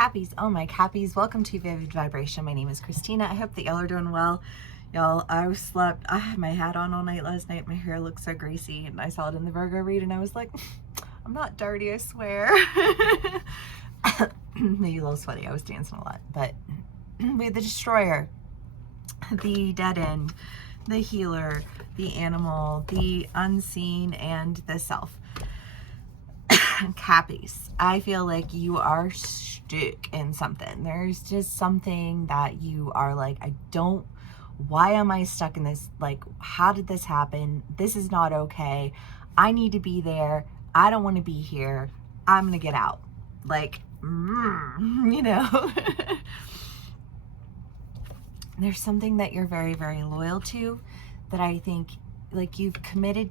Cappies. Oh, my Cappies. Welcome to Vivid Vibration. My name is Christina. I hope that y'all are doing well. Y'all, I slept. I had my hat on all night last night. My hair looks so greasy. And I saw it in the Virgo read and I was like, I'm not dirty, I swear. Maybe a little sweaty. I was dancing a lot. But we had the Destroyer, the Dead End, the Healer, the Animal, the Unseen, and the Self. Cappies, I feel like you are stuck in something. There's just something that you are like, why am I stuck in this? Like, how did this happen? This is not okay. I need to be there. I don't want to be here. I'm going to get out. Like, you know, there's something that you're very, very loyal to that I think like you've committed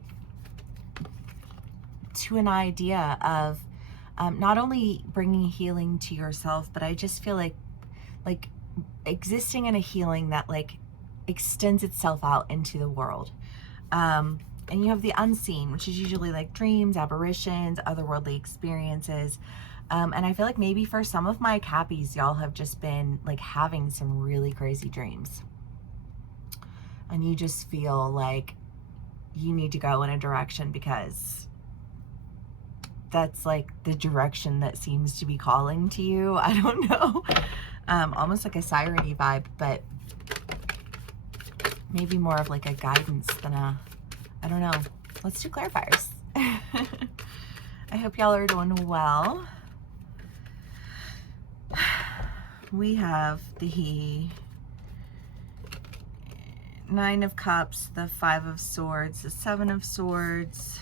to an idea of not only bringing healing to yourself, but I just feel like existing in a healing that like extends itself out into the world. And you have the unseen, which is usually like dreams, apparitions, otherworldly experiences. And I feel like maybe for some of my Cappies, y'all have just been like having some really crazy dreams. And you just feel like you need to go in a direction because that's like the direction that seems to be calling to you. I don't know. Almost like a siren-y vibe, but maybe more of like a guidance than I don't know. Let's do clarifiers. I hope y'all are doing well. We have the Nine of Cups, the Five of Swords, the Seven of Swords,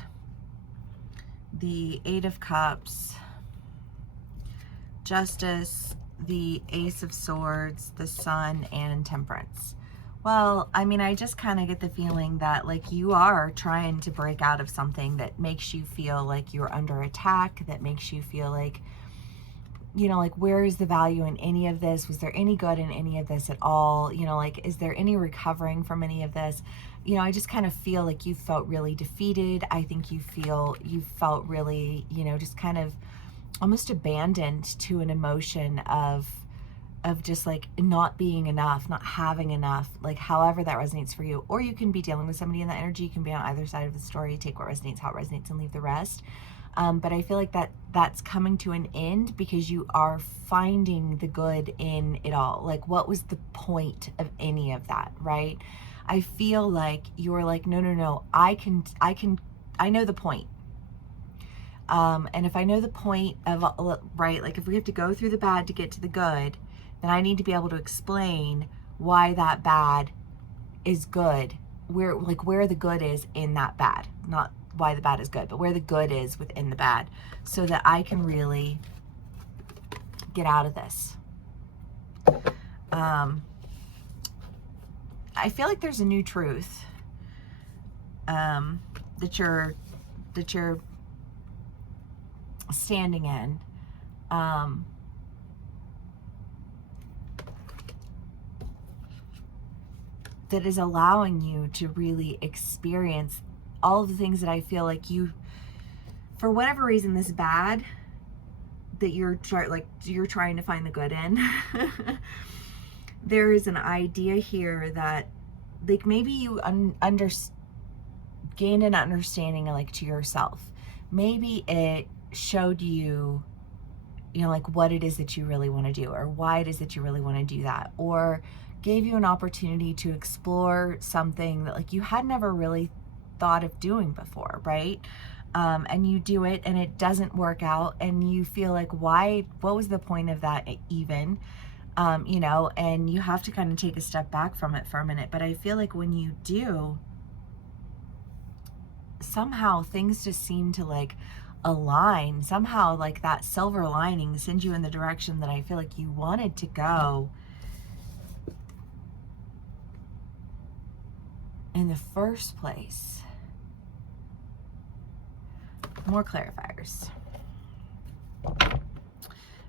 the Eight of Cups, Justice, the Ace of Swords, the Sun, and Temperance. Well, I mean, I just kind of get the feeling that like you are trying to break out of something that makes you feel like you're under attack, that makes you feel like, you know, like, where is the value in any of this? Was there any good in any of this at all? You know, like, is there any recovering from any of this? You know, I just kind of feel like you felt really defeated. I think you felt really, you know, just kind of almost abandoned to an emotion of just like not being enough, not having enough, like however that resonates for you. Or you can be dealing with somebody in that energy. You can be on either side of the story, take what resonates, how it resonates, and leave the rest. But I feel like that's coming to an end because you are finding the good in it all. Like, what was the point of any of that, right? I feel like you're like, no, I know the point. And if I know the point of, right, like if we have to go through the bad to get to the good, then I need to be able to explain why that bad is good, where the good is in that bad, not why the bad is good, but where the good is within the bad, so that I can really get out of this. I feel like there's a new truth that you're standing in. That is allowing you to really experience all of the things that I feel like you, for whatever reason, this bad that you're trying to find the good in. There is an idea here that like maybe you gained an understanding like to yourself. Maybe it showed you, you know, like what it is that you really want to do, or why it is that you really want to do that, or gave you an opportunity to explore something that like you had never really thought of doing before, right? And you do it and it doesn't work out and you feel like, what was the point of that even? You know, and you have to kind of take a step back from it for a minute. But I feel like when you do, somehow things just seem to like align. Somehow like that silver lining sends you in the direction that I feel like you wanted to go in the first place. More clarifiers.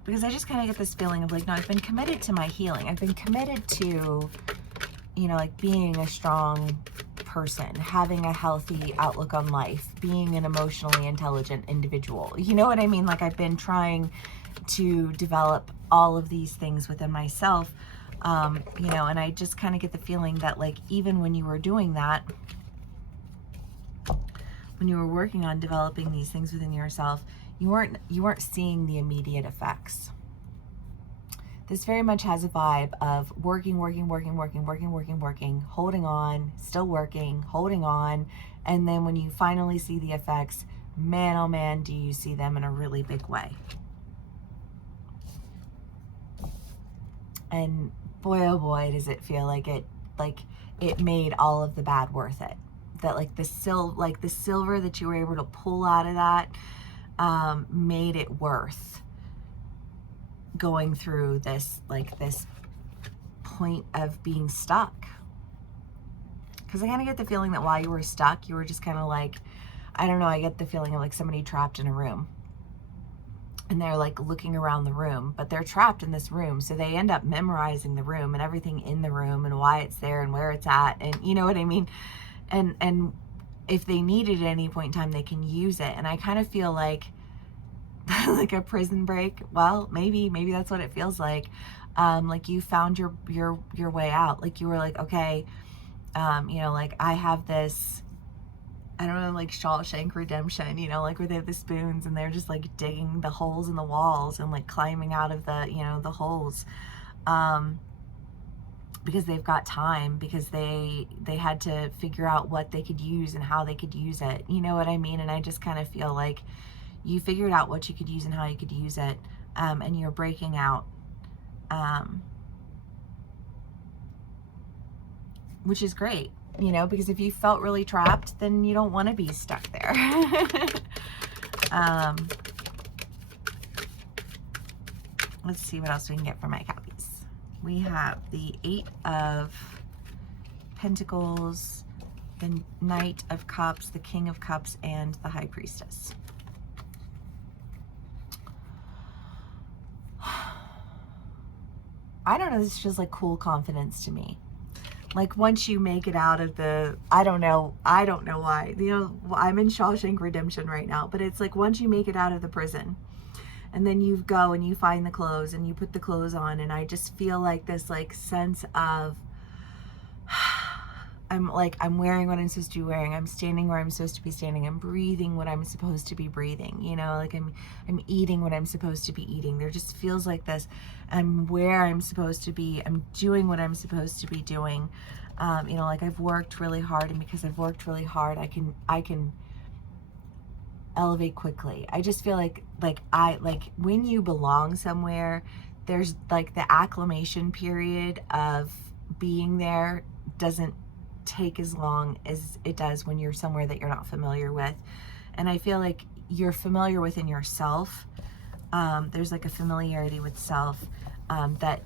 Because I just kind of get this feeling of like, no, I've been committed to my healing. I've been committed to, you know, like being a strong person, having a healthy outlook on life, being an emotionally intelligent individual. You know what I mean? Like I've been trying to develop all of these things within myself, you know, and I just kind of get the feeling that like even when you were doing that, when you were working on developing these things within yourself, you weren't seeing the immediate effects. This very much has a vibe of working, holding on, still working, holding on, and then when you finally see the effects, man, oh man, do you see them in a really big way. And boy, oh boy, does it feel like it made all of the bad worth it. That like the silver that you were able to pull out of that made it worth going through this point of being stuck. Because I kind of get the feeling that while you were stuck, you were just kind of like, I don't know, I get the feeling of like somebody trapped in a room. And they're like looking around the room, but they're trapped in this room. So they end up memorizing the room and everything in the room and why it's there and where it's at. And you know what I mean? And if they need it at any point in time, they can use it. And I kind of feel like like a prison break. Well, maybe that's what it feels like. Like you found your way out. Like you were like, okay, you know, like I have this, I don't know, like Shawshank Redemption, you know, like where they have the spoons and they're just like digging the holes in the walls and like climbing out of the, you know, the holes, because they've got time, because they had to figure out what they could use and how they could use it. You know what I mean? And I just kind of feel like you figured out what you could use and how you could use it, and you're breaking out, which is great, you know, because if you felt really trapped, then you don't want to be stuck there. Let's see what else we can get for my Cappies. We have the 8 of Pentacles, the Knight of Cups, the King of Cups, and the High Priestess. I don't know, this feels like cool confidence to me. Like once you make it out of the, I don't know why, you know, I'm in Shawshank Redemption right now, but it's like once you make it out of the prison and then you go and you find the clothes and you put the clothes on, and I just feel like this like sense of, I'm wearing what I'm supposed to be wearing. I'm standing where I'm supposed to be standing. I'm breathing what I'm supposed to be breathing. You know, like I'm eating what I'm supposed to be eating. There just feels like this. I'm where I'm supposed to be. I'm doing what I'm supposed to be doing. You know, like I've worked really hard, and because I've worked really hard, I can elevate quickly. I just feel like when you belong somewhere, there's like the acclimation period of being there doesn't take as long as it does when you're somewhere that you're not familiar with. And I feel like you're familiar within yourself. There's like a familiarity with self that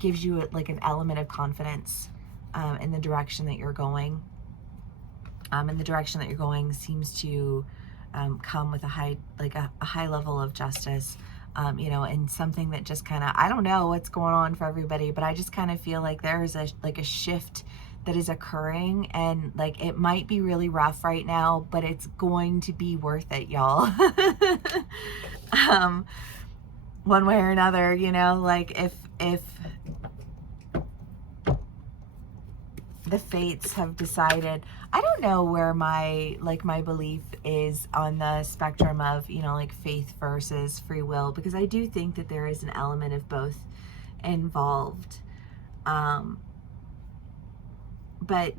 gives you like an element of confidence in the direction that you're going. And the direction that you're going seems to come with a high level of justice, you know, and something that just kind of, I don't know what's going on for everybody, but I just kind of feel like there is a shift that is occurring, and like it might be really rough right now, but it's going to be worth it, y'all. One way or another, you know, like if the fates have decided, I don't know where my belief is on the spectrum of, you know, like faith versus free will, because I do think that there is an element of both involved. But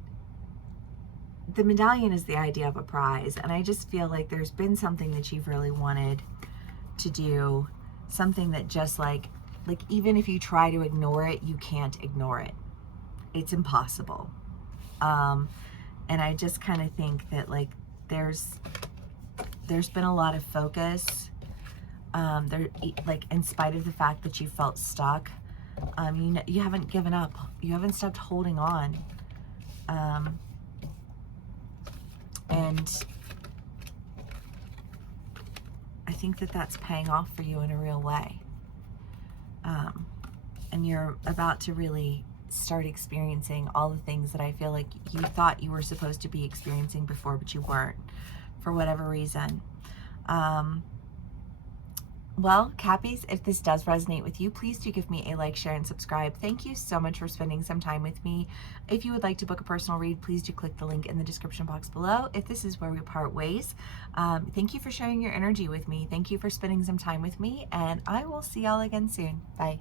the medallion is the idea of a prize, and I just feel like there's been something that you've really wanted to do, something that just like even if you try to ignore it, you can't ignore it. It's impossible. And I just kind of think that like there's been a lot of focus there, like in spite of the fact that you felt stuck, you haven't given up, you haven't stopped holding on. And I think that that's paying off for you in a real way. And you're about to really start experiencing all the things that I feel like you thought you were supposed to be experiencing before, but you weren't, for whatever reason. Well, Cappies, if this does resonate with you, please do give me a like, share, and subscribe. Thank you so much for spending some time with me. If you would like to book a personal read, please do click the link in the description box below. If this is where we part ways, thank you for sharing your energy with me. Thank you for spending some time with me, and I will see y'all again soon. Bye.